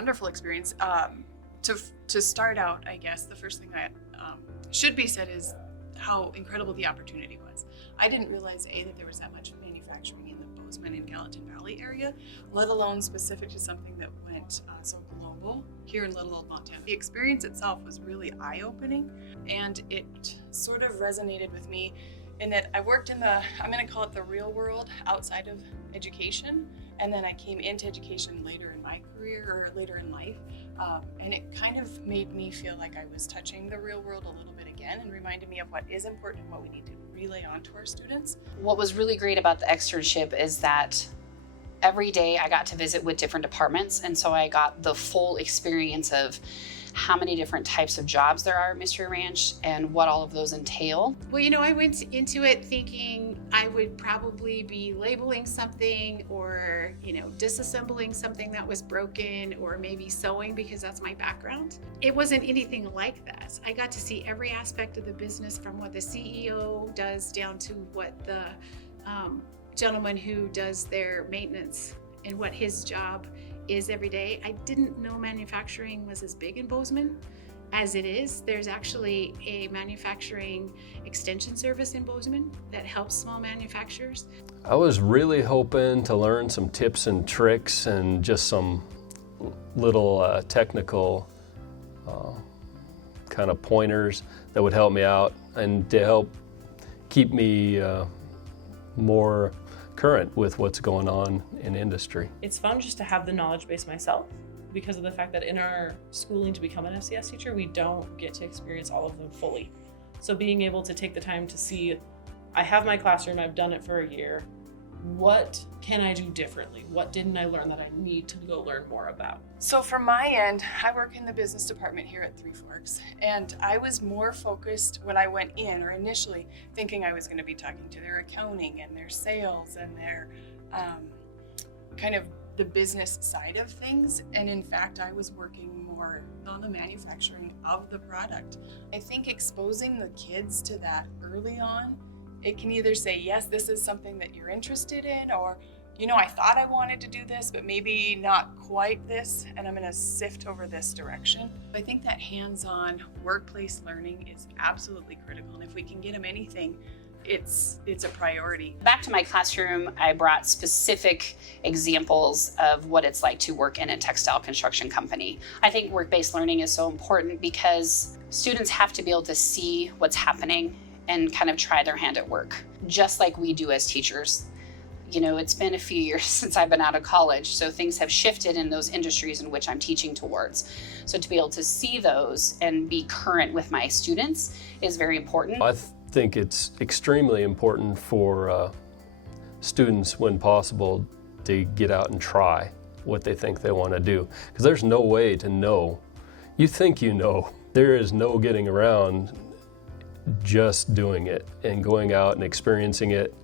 wonderful experience. To start out, I guess the first thing that should be said is how incredible the opportunity was. I didn't realize that there was that much manufacturing in the Bozeman and Gallatin Valley area, let alone specific to something that went so global here in Little Old Montana. The experience itself was really eye-opening, and it sort of resonated with me in that I worked in I'm going to call it the real world outside of education, and then I came into education later in my career or later in life, and it kind of made me feel like I was touching the real world a little bit again and reminded me of what is important and what we need to relay on to our students. What was really great about the externship is that every day I got to visit with different departments, and so I got the full experience of how many different types of jobs there are at Mystery Ranch and what all of those entail. Well, I went into it thinking I would probably be labeling something or, disassembling something that was broken, or maybe sewing because that's my background. It wasn't anything like that. I got to see every aspect of the business, from what the CEO does down to what the gentleman who does their maintenance and what his job is every day. I didn't know manufacturing was as big in Bozeman as it is. There's actually a manufacturing extension service in Bozeman that helps small manufacturers. I was really hoping to learn some tips and tricks and just some little technical kind of pointers that would help me out and to help keep me more current with what's going on in industry. It's fun just to have the knowledge base myself, because of the fact that in our schooling to become an FCS teacher, we don't get to experience all of them fully. So being able to take the time to see, I have my classroom, I've done it for a year, what can I do differently? What didn't I learn that I need to go learn more about? So from my end, I work in the business department here at Three Forks, and I was more focused when I went in, or initially thinking I was going to be talking to their accounting and their sales and their kind of the business side of things. And in fact, I was working more on the manufacturing of the product. I think exposing the kids to that early on, it can either say, yes, this is something that you're interested in, or, I thought I wanted to do this, but maybe not quite this, and I'm going to sift over this direction. I think that hands-on workplace learning is absolutely critical, and if we can get them anything, it's a priority. Back to my classroom, I brought specific examples of what it's like to work in a textile construction company. I think work-based learning is so important because students have to be able to see what's happening and kind of try their hand at work, just like we do as teachers. It's been a few years since I've been out of college, so things have shifted in those industries in which I'm teaching towards. So to be able to see those and be current with my students is very important. I think it's extremely important for students, when possible, to get out and try what they think they want to do. Because there's no way to know. You think you know. There is no getting around just doing it and going out and experiencing it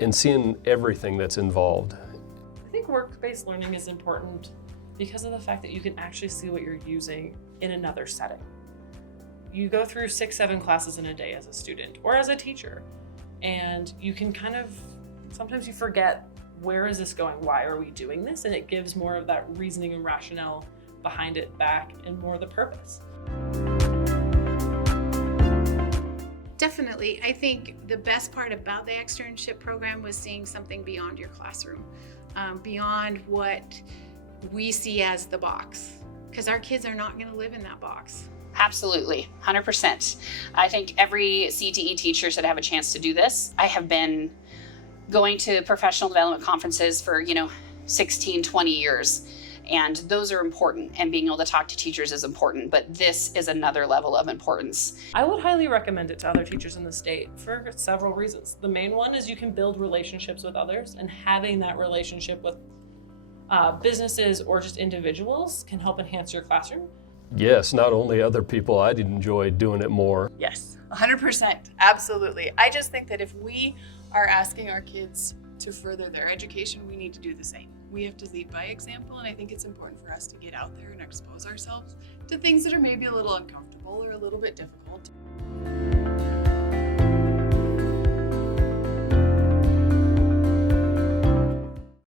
and seeing everything that's involved. I think work-based learning is important because of the fact that you can actually see what you're using in another setting. You go through 6-7 classes in a day as a student or as a teacher, and you can sometimes you forget, where is this going? Why are we doing this? And it gives more of that reasoning and rationale behind it back and more the purpose. Definitely. I think the best part about the externship program was seeing something beyond your classroom, beyond what we see as the box, because our kids are not going to live in that box. Absolutely, 100%. I think every CTE teacher should have a chance to do this. I have been going to professional development conferences for, 16, 20 years. And those are important, and being able to talk to teachers is important, but this is another level of importance. I would highly recommend it to other teachers in the state for several reasons. The main one is you can build relationships with others, and having that relationship with businesses or just individuals can help enhance your classroom. Yes, not only other people, I'd enjoy doing it more. Yes, 100%, absolutely. I just think that if we are asking our kids to further their education, we need to do the same. We have to lead by example, and I think it's important for us to get out there and expose ourselves to things that are maybe a little uncomfortable or a little bit difficult.